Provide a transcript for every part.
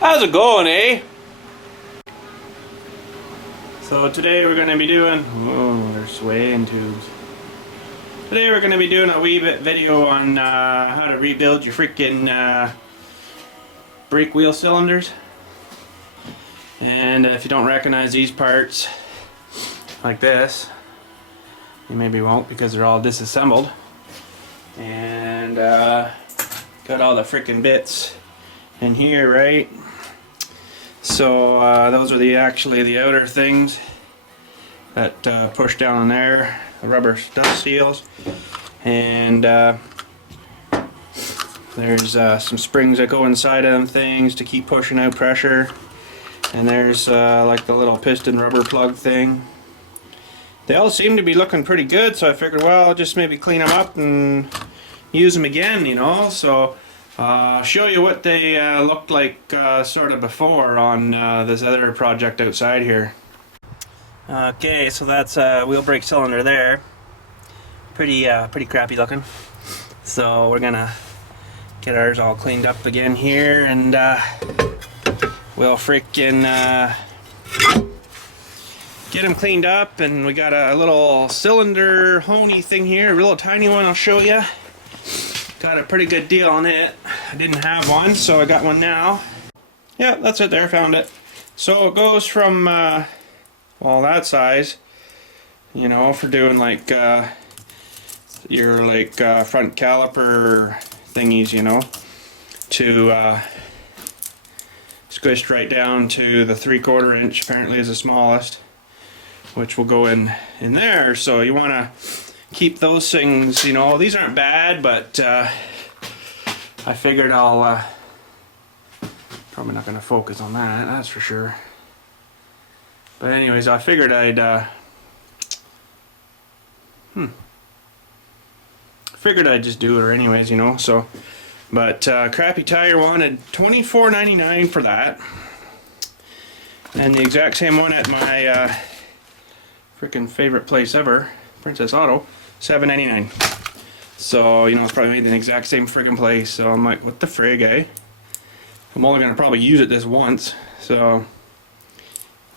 How's it going, eh? So today we're going to be doing... Whoa, they're swaying tubes. Today we're going to be doing a wee bit video on how to rebuild your freaking brake wheel cylinders. And if you don't recognize these parts, like this, you maybe won't because they're all disassembled. And got all the freaking bits in here, right? So those are actually the outer things that push down on there, the rubber dust seals, and there's some springs that go inside of them things to keep pushing out pressure, and there's like the little piston rubber plug thing. They all seem to be looking pretty good, so I figured, well, I'll just maybe clean them up and use them again, you know. So show you what they looked like sort of before on this other project outside here. Okay, so that's a wheel brake cylinder there. Pretty crappy looking. So we're gonna get ours all cleaned up again here, and we'll freaking get them cleaned up. And we got a little cylinder honey thing here, a little tiny one. I'll show you. Got a pretty good deal on it. I didn't have one, so I got one now. Yeah, that's it there, found it. So it goes from well, that size, you know, for doing like your front caliper thingies, you know, to squished right down to the 3/4 inch. Apparently is the smallest, which will go in there. So you want to keep those things, you know. These aren't bad, but I figured I'll probably not going to focus on that, that's for sure. But anyways, I figured I'd just do it anyways, you know. So, but Crappy Tire wanted $24.99 for that, and the exact same one at my freaking favorite place ever, Princess Auto, $7.99. So, you know, it's probably made in the exact same friggin' place. So I'm like, what the frig, eh? I'm only gonna probably use it this once, so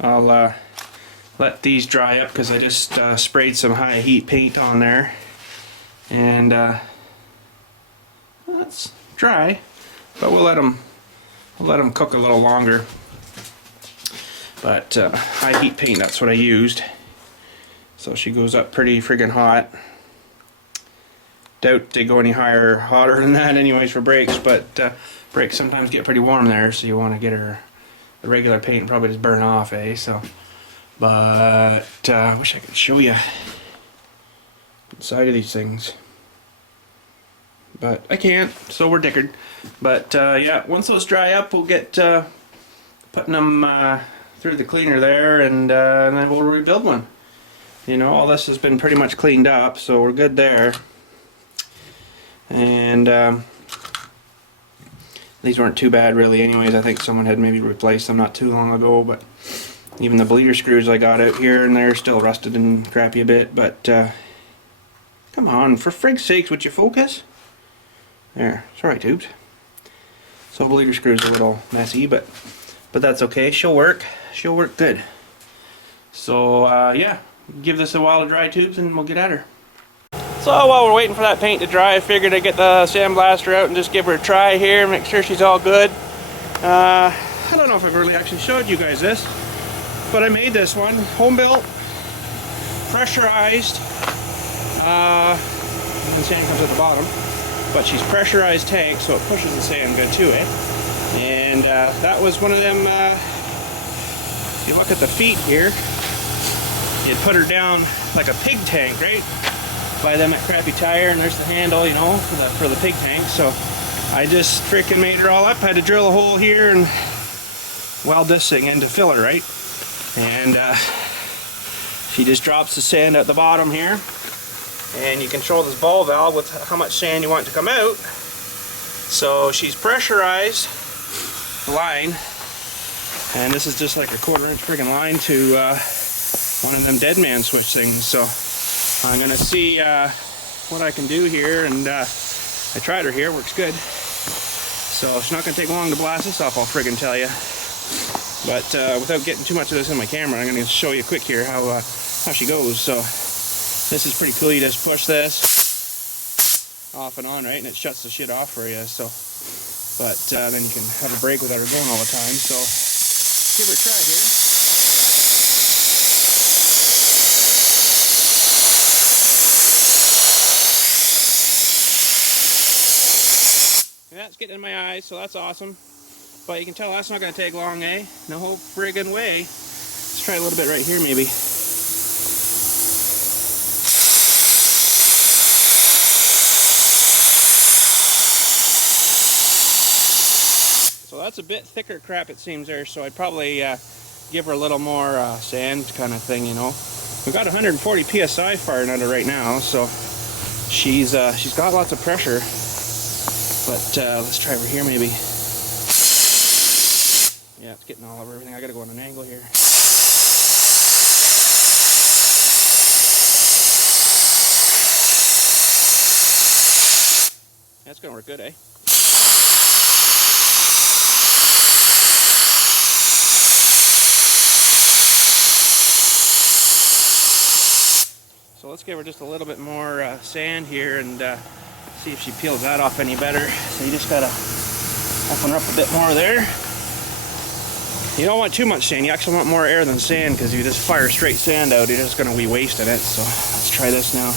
I'll let these dry up because I just sprayed some high heat paint on there, and well, it's dry, but we'll let them cook a little longer. But high heat paint, that's what I used. So she goes up pretty friggin' hot. Doubt they go any hotter than that anyways for brakes, but brakes sometimes get pretty warm there, so you want to get her the regular paint and probably just burn off, eh? So, but I wish I could show you inside of these things, but I can't, so we're dickered. But yeah, once those dry up, we'll get putting them through the cleaner there, and then we'll rebuild one. You know, all this has been pretty much cleaned up, so we're good there. And these weren't too bad really anyways. I think someone had maybe replaced them not too long ago, but even the bleeder screws I got out here and they're still rusted and crappy a bit. But come on, for frig's sakes, would you focus? There, sorry tubes. So bleeder screws are a little messy, but that's okay. She'll work good. So yeah, give this a while to dry, tubes, and we'll get at her. So while we're waiting for that paint to dry, I figured I'd get the sandblaster out and just give her a try here, make sure she's all good. I don't know if I've really actually showed you guys this, but I made this one, home built, pressurized, the sand comes at the bottom, but she's pressurized tank, so it pushes the sand good to it. And that was one of them, if you look at the feet here, you'd put her down like a pig tank, right? Buy them at Crappy Tire, and there's the handle, you know, for the pig tank. So I just freaking made her all up. I had to drill a hole here and weld this thing in to fill her, right? And she just drops the sand at the bottom here, and you control this ball valve with how much sand you want to come out. So she's pressurized the line, and this is just like a 1/4 inch friggin' line to one of them dead man switch things. So I'm gonna see what I can do here, and I tried her here, works good. So it's not going to take long to blast this off, I'll friggin' tell you. But without getting too much of this in my camera, I'm going to show you quick here how she goes. So this is pretty cool. You just push this off and on, right, and it shuts the shit off for you. So, but then you can have a break without her going all the time. So give her a try here. Yeah, it's getting in my eyes, so that's awesome. But you can tell that's not going to take long, eh? No whole friggin' way. Let's try a little bit right here, maybe. So that's a bit thicker crap, it seems there, so I'd probably give her a little more sand kind of thing, you know. We've got 140 psi firing under right now, so she's got lots of pressure. But let's try over here, maybe. Yeah, it's getting all over everything. I gotta go on an angle here. That's gonna work good, eh? So let's give her just a little bit more sand here and see if she peels that off any better. So you just gotta open her up a bit more there. You don't want too much sand. You actually want more air than sand, because if you just fire straight sand out, you're just going to be wasting it. So let's try this now.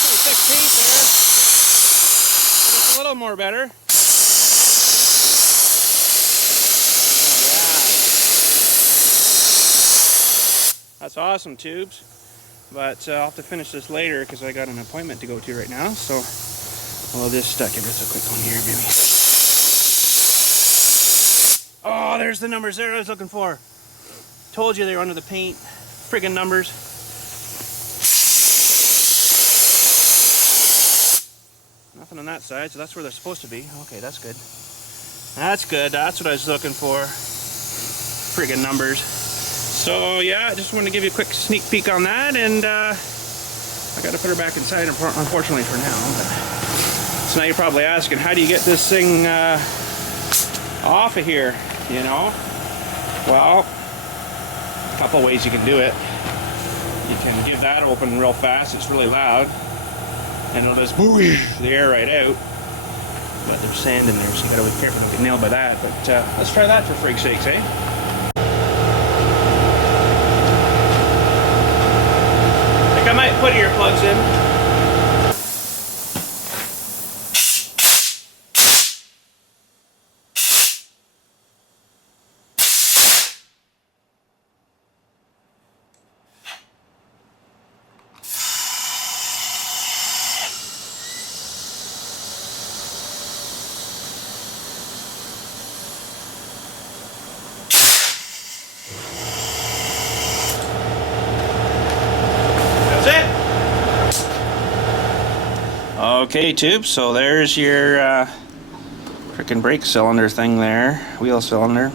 Pretty thick piece there. Just a little more better. Oh yeah. That's awesome, tubes. But I'll have to finish this later because I got an appointment to go to right now. So I'll just give this a quick one here, baby. Oh, there's the numbers there I was looking for. Told you they were under the paint. Friggin' numbers. Nothing on that side, so that's where they're supposed to be. Okay, that's good. That's good. That's what I was looking for. Friggin' numbers. So yeah, I just wanted to give you a quick sneak peek on that, and I got to put her back inside, unfortunately, for now. But, so now you're probably asking, how do you get this thing off of here? You know, well, a couple ways you can do it. You can give that open real fast; it's really loud, and it'll just whoosh the air right out. But there's sand in there, so you got to be careful not to get nailed by that. But let's try that for freak's sakes, eh? I might put earplugs in. Okay, tube, so there's your frickin' brake cylinder thing there, wheel cylinder.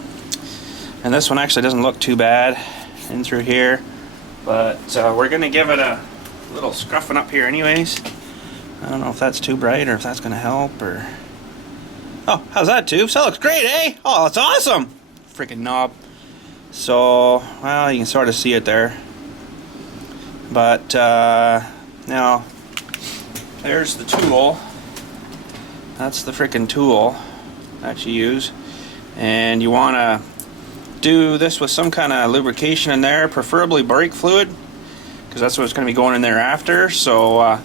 And this one actually doesn't look too bad in through here, but we're gonna give it a little scruffing up here anyways. I don't know if that's too bright or if that's gonna help, or... Oh, how's that, tube? So that looks great, eh? Oh, that's awesome! Frickin' knob. So, well, you can sort of see it there. But, now... There's the tool. That's the frickin' tool that you use. And you want to do this with some kind of lubrication in there, preferably brake fluid, because that's what's going to be going in there after. So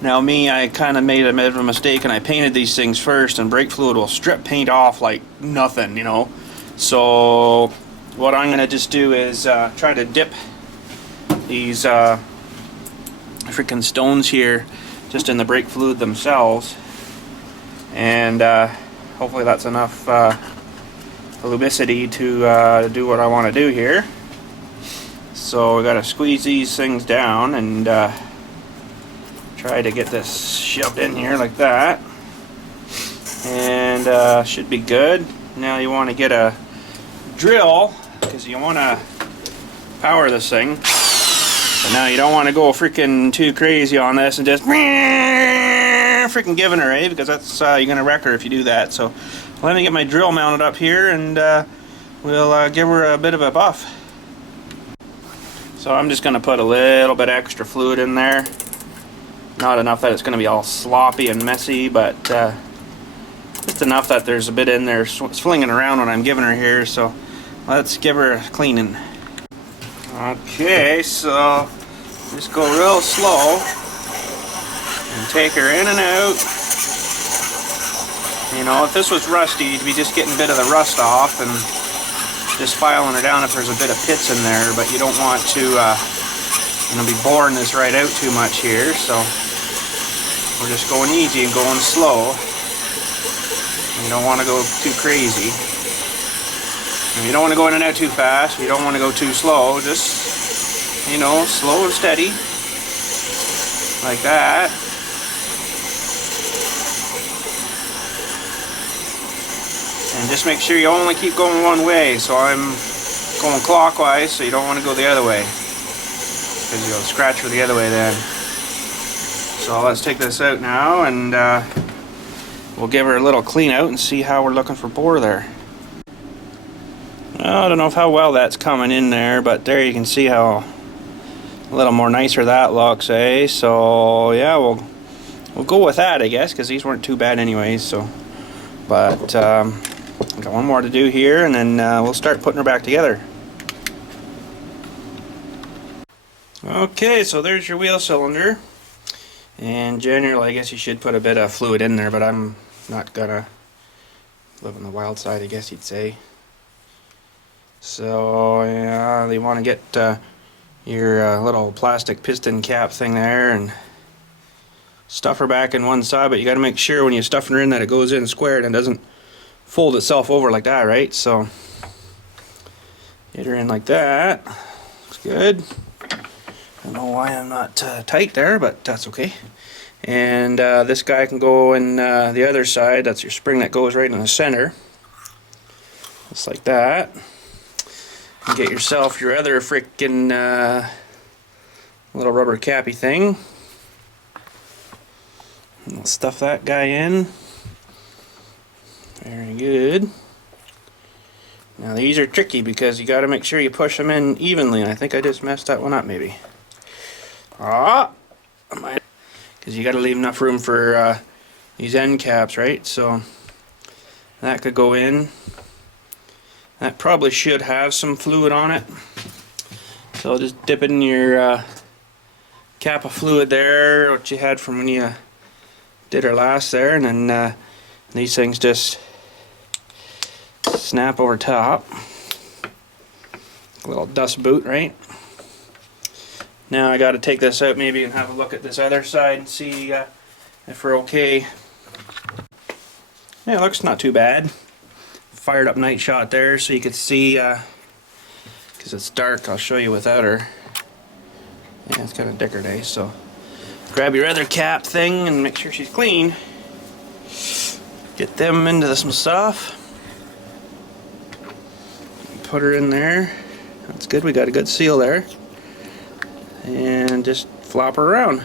now I kind of made a bit of a mistake, and I painted these things first, and brake fluid will strip paint off like nothing, you know. So what I'm going to just do is try to dip these frickin' stones here just in the brake fluid themselves, and hopefully that's enough lumicity to do what I want to do here. So we got to squeeze these things down and try to get this shoved in here like that, and should be good. Now you want to get a drill, because you want to power this thing. But now you don't want to go freaking too crazy on this and just freaking giving her, eh? Because that's you're gonna wreck her if you do that. So let me get my drill mounted up here, and we'll give her a bit of a buff. So I'm just gonna put a little bit extra fluid in there. Not enough that it's gonna be all sloppy and messy, but just enough that there's a bit in there swinging around when I'm giving her here. So let's give her a cleaning. Okay, so just go real slow and take her in and out. You know, if this was rusty, you'd be just getting a bit of the rust off and just filing her down if there's a bit of pits in there, but you don't want to be boring this right out too much here, so we're just going easy and going slow. You don't want to go too crazy. You don't want to go in and out too fast. You don't want to go too slow. Just, you know, slow and steady. Like that. And just make sure you only keep going one way. So I'm going clockwise, so you don't want to go the other way, because you'll scratch her the other way then. So let's take this out now, and we'll give her a little clean out and see how we're looking for bore there. I don't know how well that's coming in there, but there you can see how a little more nicer that looks, eh? So yeah, we'll go with that, I guess, because these weren't too bad anyways. So, but I've got one more to do here, and then we'll start putting her back together. Okay, so there's your wheel cylinder, and generally I guess you should put a bit of fluid in there, but I'm not gonna live on the wild side, I guess you'd say. So yeah, you want to get your little plastic piston cap thing there and stuff her back in one side, but you got to make sure when you stuff her in that it goes in squared and doesn't fold itself over like that, right? So get her in like that. Looks good. I don't know why I'm not tight there, but that's okay. And this guy can go in the other side. That's your spring that goes right in the center, just like that. And get yourself your other freaking little rubber cappy thing. And we'll stuff that guy in. Very good. Now these are tricky because you got to make sure you push them in evenly. And I think I just messed that one up, maybe. Because you got to leave enough room for these end caps, right? So that could go in. That probably should have some fluid on it. So I'll just dip it in your cap of fluid there, what you had from when you did her last there, and then these things just snap over top. A little dust boot, right? Now I got to take this out maybe and have a look at this other side and see if we're okay. Yeah, it looks not too bad. Fired up night shot there so you could see, because it's dark. I'll show you without her. Yeah, it's kind of dicker day. So grab your other cap thing and make sure she's clean. Get them into some stuff. Put her in there. That's good. We got a good seal there. And just flop her around.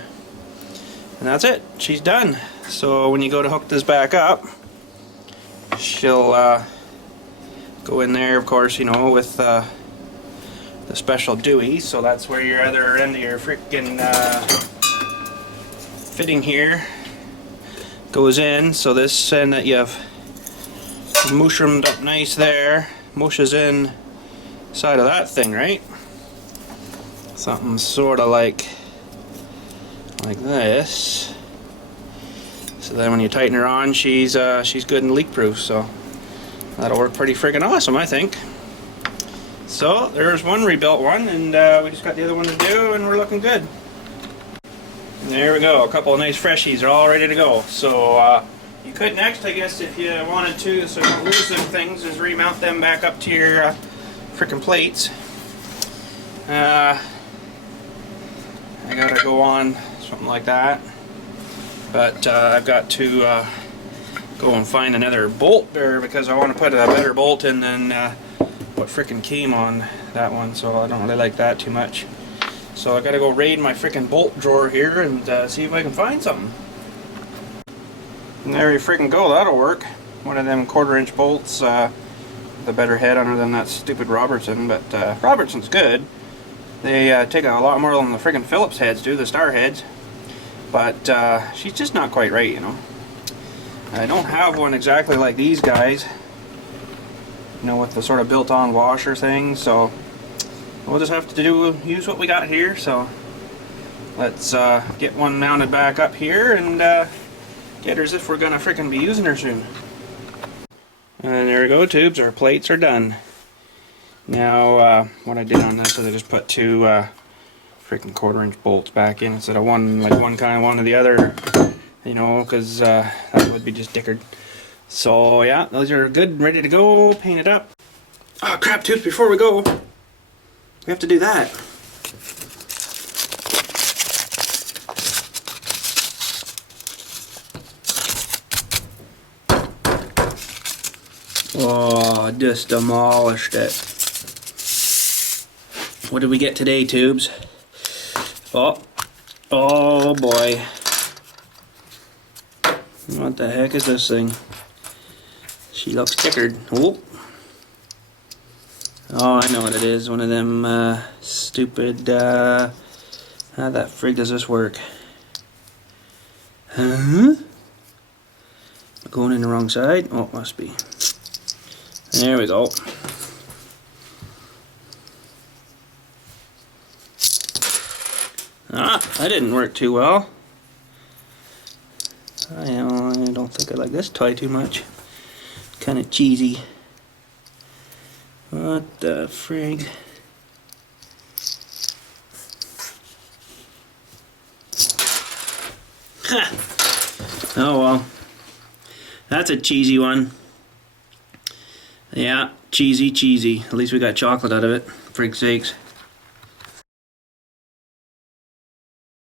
And that's it. She's done. So when you go to hook this back up, she'll go in there, of course, you know, with the special Dewey. So that's where your other end of your freaking fitting here goes in. So this end that you have mushroomed up nice there mushes in side of that thing, right? Something sort of like this. So then when you tighten her on, she's good and leak proof. So that'll work pretty friggin' awesome, I think. So there's one rebuilt one, and we just got the other one to do, and we're looking good. And there we go, a couple of nice freshies are all ready to go. So you could next, I guess, if you wanted to, so you don't lose them things, is remount them back up to your frickin' plates. I gotta go on something like that, but I've got to go and find another bolt there because I want to put a better bolt in than what frickin' came on that one, so I don't really like that too much. So I gotta go raid my freaking bolt drawer here and see if I can find something. And there you freaking go, that'll work. One of them 1/4-inch bolts, with a better head on it than that stupid Robertson, but Robertson's good. They take a lot more than the freaking Phillips heads do, the star heads. But she's just not quite right, you know. I don't have one exactly like these guys, you know, with the sort of built-on washer thing, so we'll just have to use what we got here. So let's get one mounted back up here and get her as if we're gonna freaking be using her soon. And there we go, tubes, our plates are done. Now what I did on this is I just put two freaking 1/4-inch bolts back in instead of one, like one kind, one to the other, you know, because that would be just dickered. So yeah, those are good and ready to go, painted up. Oh crap, tubes, before we go, we have to do that. Oh, just demolished it. What did we get today, tubes? Oh boy. What the heck is this thing? She looks stickered. Oh, I know what it is. One of them stupid, how the frig does this work? Huh? Am I going in the wrong side? Oh, it must be. There we go. That didn't work too well. I don't think I like this toy too much. Kind of cheesy. What the frig? Ha! Oh well. That's a cheesy one. Yeah, cheesy. At least we got chocolate out of it. Frig's sakes.